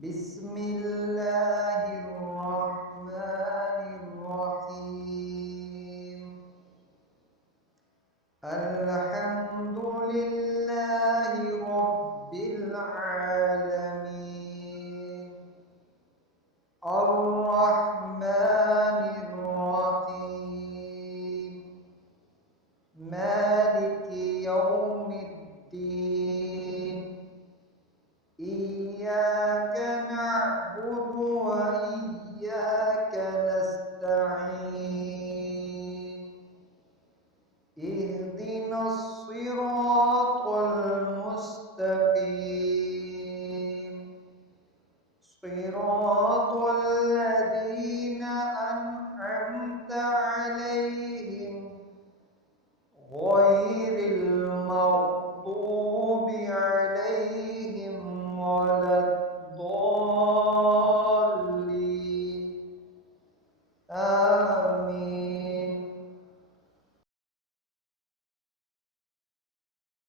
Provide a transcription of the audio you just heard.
بسم الله الرحمن الرحيم. الحمد لله رب العالمين. الرحمن الرحيم. مالك يوم الدين. إياك نعبد وإياك نستعين. اهدنا الصراط المستقيم، صراط الذين أنعمت عليهم غير المغضوب عليهم ولا الضالين.